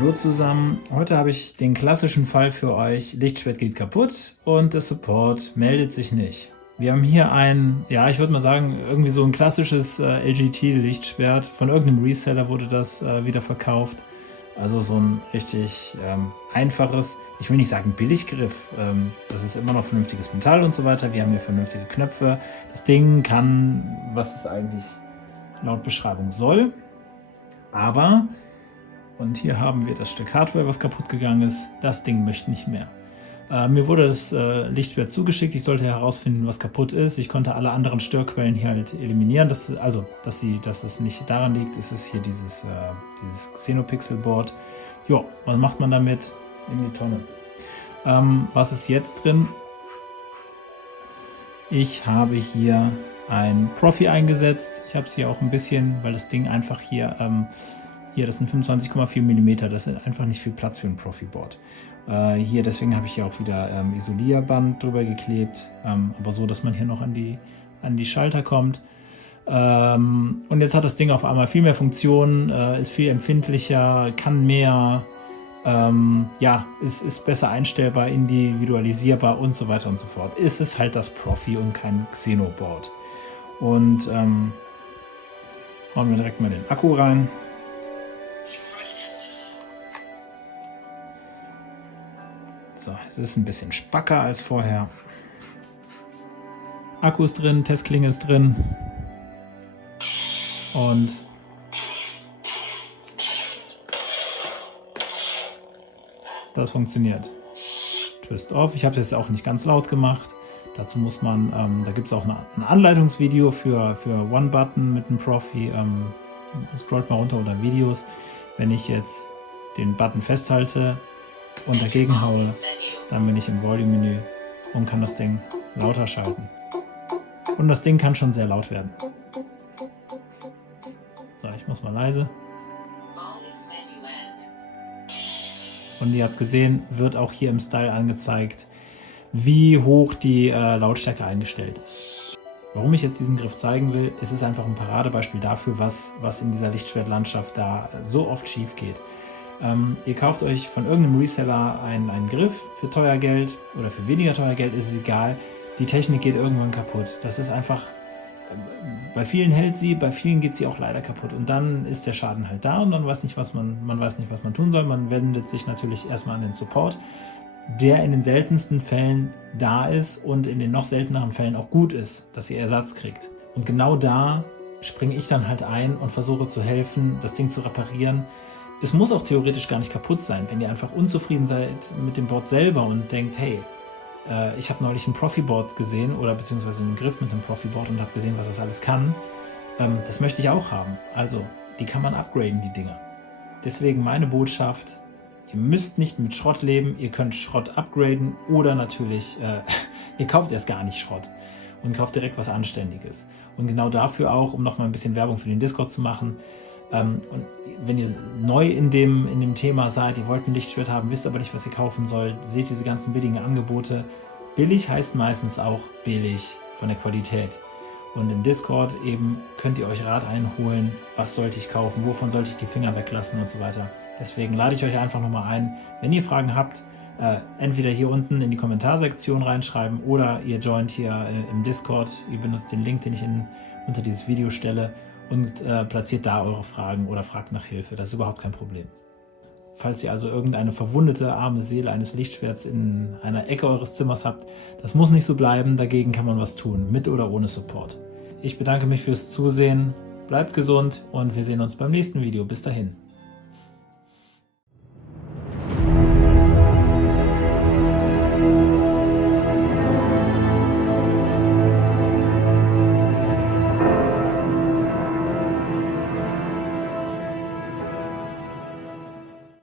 Hallo zusammen, heute habe ich den klassischen Fall für euch. Lichtschwert geht kaputt und der Support meldet sich nicht. Wir haben hier ein, ja, ich würde mal sagen, irgendwie so ein klassisches LGT-Lichtschwert. Von irgendeinem Reseller wurde das wieder verkauft. Also so ein richtig einfaches, ich will nicht sagen Billiggriff, das ist immer noch vernünftiges Metall und so weiter. Wir haben hier vernünftige Knöpfe. Das Ding kann, was es eigentlich laut Beschreibung soll, aber... Und hier haben wir das Stück Hardware, was kaputt gegangen ist. Das Ding möchte nicht mehr. Mir wurde das Lichtschwert zugeschickt. Ich sollte herausfinden, was kaputt ist. Ich konnte alle anderen Störquellen hier halt eliminieren. Dass es nicht daran liegt. Es ist hier dieses Xenopixel-Board. Ja, was macht man damit? In die Tonne. Was ist jetzt drin? Ich habe hier ein Profi eingesetzt. Ich habe es hier auch ein bisschen, weil das Ding einfach hier... Hier, das sind 25,4 mm, das ist einfach nicht viel Platz für ein Profi-Board. Hier, deswegen habe ich hier auch wieder Isolierband drüber geklebt, aber so, dass man hier noch an die Schalter kommt. Und jetzt hat das Ding auf einmal viel mehr Funktionen, ist viel empfindlicher, kann mehr, ja, ist besser einstellbar, individualisierbar und so weiter und so fort. Es ist halt das Profi und kein Xeno-Board. Und hauen wir direkt mal den Akku rein. So, es ist ein bisschen spacker als vorher. Akku ist drin, Testklinge ist drin. Und das funktioniert. Twist off. Ich habe es jetzt auch nicht ganz laut gemacht. Dazu muss man, da gibt es auch ein Anleitungsvideo für One-Button mit einem Profi. Scrollt mal runter unter Videos. Wenn ich jetzt den Button festhalte und dagegen haue, dann bin ich im Volume-Menü und kann das Ding lauter schalten. Und das Ding kann schon sehr laut werden. So, ich muss mal leise. Und ihr habt gesehen, wird auch hier im Style angezeigt, wie hoch die Lautstärke eingestellt ist. Warum ich jetzt diesen Griff zeigen will, ist es einfach ein Paradebeispiel dafür, was in dieser Lichtschwertlandschaft da so oft schief geht. Ihr kauft euch von irgendeinem Reseller einen Griff für teuer Geld oder für weniger teuer Geld, ist es egal. Die Technik geht irgendwann kaputt. Das ist einfach, bei vielen hält sie, bei vielen geht sie auch leider kaputt. Und dann ist der Schaden halt da und man weiß nicht, was man tun soll. Man wendet sich natürlich erstmal an den Support, der in den seltensten Fällen da ist und in den noch selteneren Fällen auch gut ist, dass ihr Ersatz kriegt. Und genau da springe ich dann halt ein und versuche zu helfen, das Ding zu reparieren. Es muss auch theoretisch gar nicht kaputt sein, wenn ihr einfach unzufrieden seid mit dem Board selber und denkt, hey, ich habe neulich ein Profi-Board gesehen oder beziehungsweise einen Griff mit einem Profi-Board und habe gesehen, was das alles kann. Das möchte ich auch haben. Also, die kann man upgraden, die Dinger. Deswegen meine Botschaft, ihr müsst nicht mit Schrott leben, ihr könnt Schrott upgraden oder natürlich, ihr kauft erst gar nicht Schrott und kauft direkt was Anständiges. Und genau dafür auch, um nochmal ein bisschen Werbung für den Discord zu machen, und wenn ihr neu in dem Thema seid, ihr wollt ein Lichtschwert haben, wisst aber nicht, was ihr kaufen sollt, seht diese ganzen billigen Angebote. Billig heißt meistens auch billig von der Qualität. Und im Discord eben könnt ihr euch Rat einholen, was sollte ich kaufen, wovon sollte ich die Finger weglassen und so weiter. Deswegen lade ich euch einfach nochmal ein, wenn ihr Fragen habt, entweder hier unten in die Kommentarsektion reinschreiben oder ihr joint hier im Discord, ihr benutzt den Link, den ich unter dieses Video stelle, und platziert da eure Fragen oder fragt nach Hilfe. Das ist überhaupt kein Problem. Falls ihr also irgendeine verwundete arme Seele eines Lichtschwerts in einer Ecke eures Zimmers habt, das muss nicht so bleiben, dagegen kann man was tun, mit oder ohne Support. Ich bedanke mich fürs Zusehen, bleibt gesund und wir sehen uns beim nächsten Video. Bis dahin.